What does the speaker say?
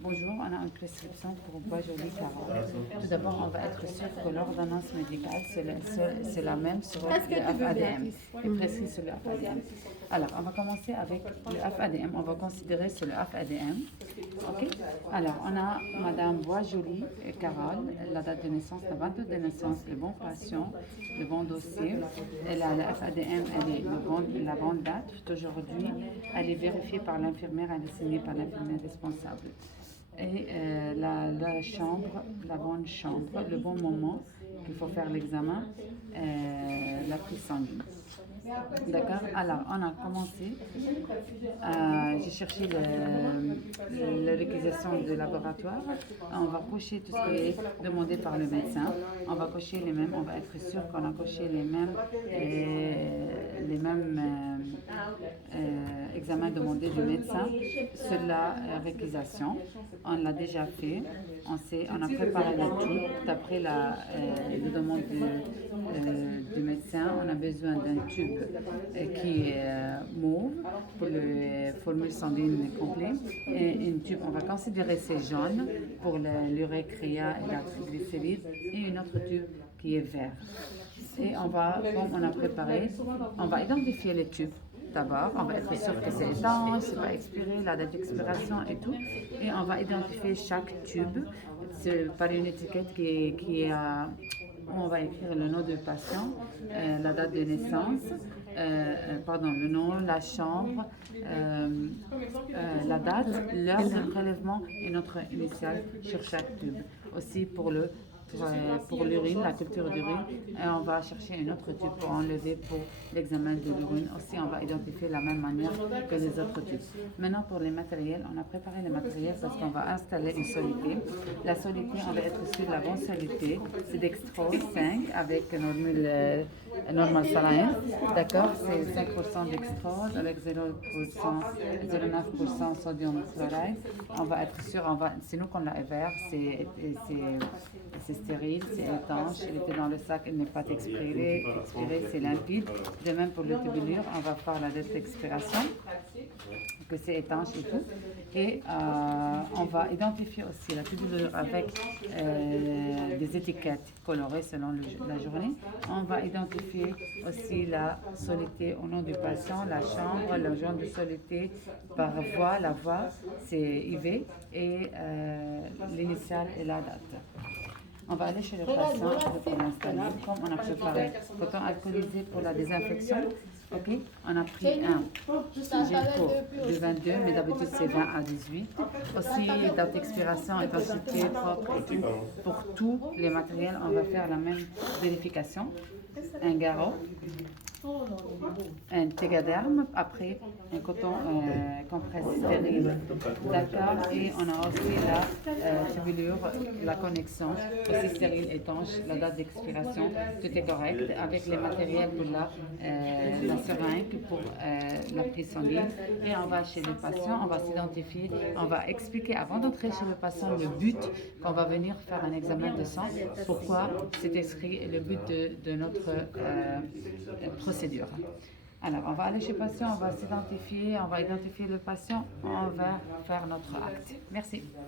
Bonjour, on a une prescription pour Boisjoli 40. Tout d'abord, on va être sûr que l'ordonnance médicale, c'est la même sur le FADM, est prescrit sur le FADM. Alors, on va commencer avec le FADM, on va considérer sur le FADM. Ok. Alors, on a Madame Boisjoli Carole, la date de naissance, la date de naissance, le bon patient, le bon dossier. Elle a le FADM, elle est la bonne date d'aujourd'hui. Elle est vérifiée par l'infirmière, elle est signée par l'infirmière responsable. Et la chambre, la bonne chambre, le bon moment qu'il faut faire l'examen, la prise sanguine. D'accord. Alors, on a commencé. J'ai cherché la réquisition de laboratoire. On va cocher tout ce qui est demandé par le médecin. On va cocher les mêmes. On va être sûr qu'on a coché les mêmes examens demandés du médecin sur la réquisition. On l'a déjà fait. On a préparé le tout d'après la demande du médecin. On a besoin d'un tube qui est mauve pour le formule sanguine complet et une tube, on va considérer c'est jaune pour l'urécria et la triglycéride et une autre tube qui est vert. Et on va, comme on a préparé, on va identifier les tubes. D'abord, on va être sûr que c'est étanche, c'est pas expiré, la date d'expiration et tout. Et on va identifier chaque tube par une étiquette qui est on va écrire le nom du patient, la date de naissance, le nom, la chambre, la date, l'heure de prélèvement et notre initiale sur chaque tube. Aussi pour l'urine, la culture d'urine, et on va chercher une autre tube pour enlever pour l'examen de l'urine. Aussi, on va identifier la même manière que les autres tubes. Maintenant, pour les matériels, on a préparé les matériels parce qu'on va installer une solité. La solité, on va être sur la bonne solité. C'est dextrose 5 avec normal saline. D'accord, c'est 5% dextrose avec 0,9% sodium chloride. On va être sûr, c'est nous qu'on l'a ouvert, c'est stérile, c'est étanche, il était dans le sac, il n'est pas expiré, c'est limpide. De même pour le tubulure, on va faire la date d'expiration, que c'est étanche et tout. Et on va identifier aussi la tubulure avec des étiquettes colorées selon la journée. On va identifier aussi la solité au nom du patient, la chambre, le genre de solité par voie, la voie c'est IV et l'initiale et la date. On va aller chez le patient pour l'installer. Comme on a préparé coton alcoolisé pour la désinfection, ok, on a pris un gel de 22, mais d'habitude c'est 20 à 18. Aussi, date d'expiration, intensité, propre et tout. Pour tous les matériels, on va faire la même vérification. Un garrot, un Tegaderm, après un coton compresse stérile, d'accord, et on a aussi la tubulure, la connexion, aussi stérile, étanche, la date d'expiration, tout est correct, avec les matériels pour la seringue pour la prise sanguine, et on va chez le patient, on va s'identifier, on va expliquer avant d'entrer chez le patient le but qu'on va venir faire un examen de sang, pourquoi c'est écrit le but de notre procédure. Alors, on va aller chez le patient, on va s'identifier, on va identifier le patient, on va faire notre acte. Merci.